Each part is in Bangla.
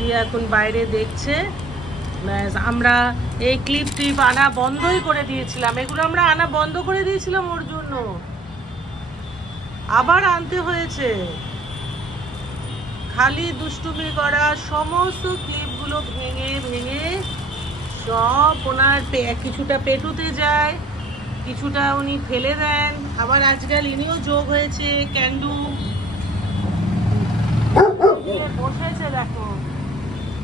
দিয়ে এখন বাইরে দেখছে। আমরা এই ক্লিপ টিপ আনা বন্ধই করে দিয়েছিলাম, এগুলো আমরা আনা বন্ধ করে দিয়েছিলাম ওর জন্য, আবার আনতে হয়েছে। খালি দুষ্টুমি করা, সমস্ত ক্লিপগুলো ভেঙে ভেঙে সব ওনার কিছুটা পেটুতে যায়, কিছুটা উনি ফেলে দেন। আবার আজকাল ইনিও যোগ হয়েছে, ক্যান্ডু বসেছে দেখো,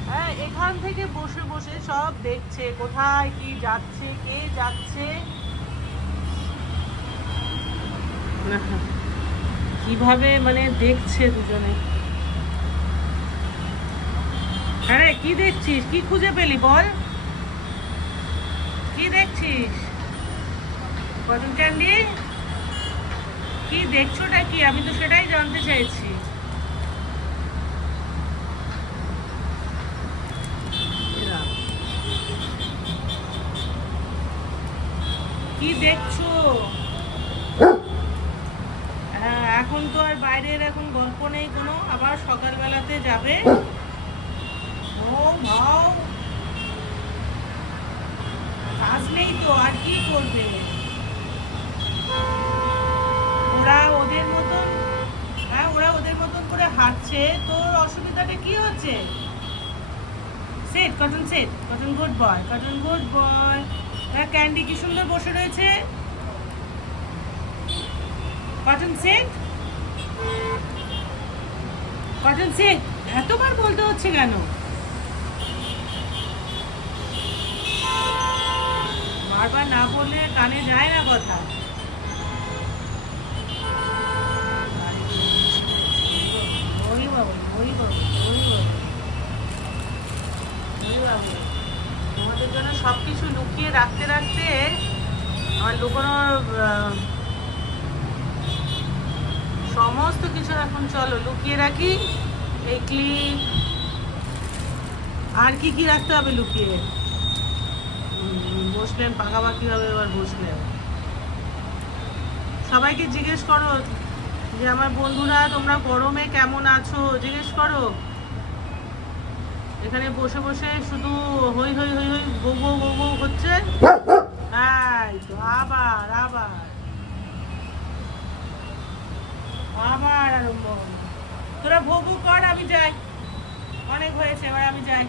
হ্যাঁ এখান থেকে বসে বসে সব দেখছে কোথায় কি যাচ্ছে, কে যাচ্ছে, কিভাবে মানে দেখছে দুজনে। আরে কি দেখছিস, কি খুঁজে পেলি বল, কি দেখছিস? কটন ক্যান্ডি কি দেখছোটা কি, আমি তো সেটাই জানতে চাইছি। কি দেখছো? হ্যাঁ এখন তো আর বাইরের এখন গল্প নেই কোনো, আবার সকালবেলাতে যাবে। ও ভাও, কাজ নেই তো আর কি করবে ওরা, ওদের মতন। হ্যাঁ ওরা ওদের মতন করে হাঁটছে, তোর অসুবিধাটা কি হচ্ছে? Set cotton, set cotton, good boy, cotton good boy. Candy কি সুন্দর বসে রয়েছে, কটন সেট, কটন সেট। এতবার বলতে হচ্ছে কেন? বারবার না বললে কানে যায় না কথা। তোমাদের জন্য সবকিছু লুকিয়ে রাখতে রাখতে আমার লুকানোর সমস্ত কিছু এখন চলো লুকিয়ে রাখি। এই ক্লিপ আর কি কি রাখতে হবে লুকিয়ে। বসলেন পাকাপাকি ভাবে, এবার বসলেন। সবাইকে জিজ্ঞেস করো যে আমার বন্ধুরা তোমরা গরমে কেমন আছো, জিজ্ঞেস করো। এখানে বসে বসে শুধু হই হই হই হই বউ বউ বউ বউ হচ্ছে। এই তো আবার আবার আবার আরম্ভ। তোরা ভৌ ভৌ কর, আমি যাই, অনেক হয়েছে, এবার আমি যাই।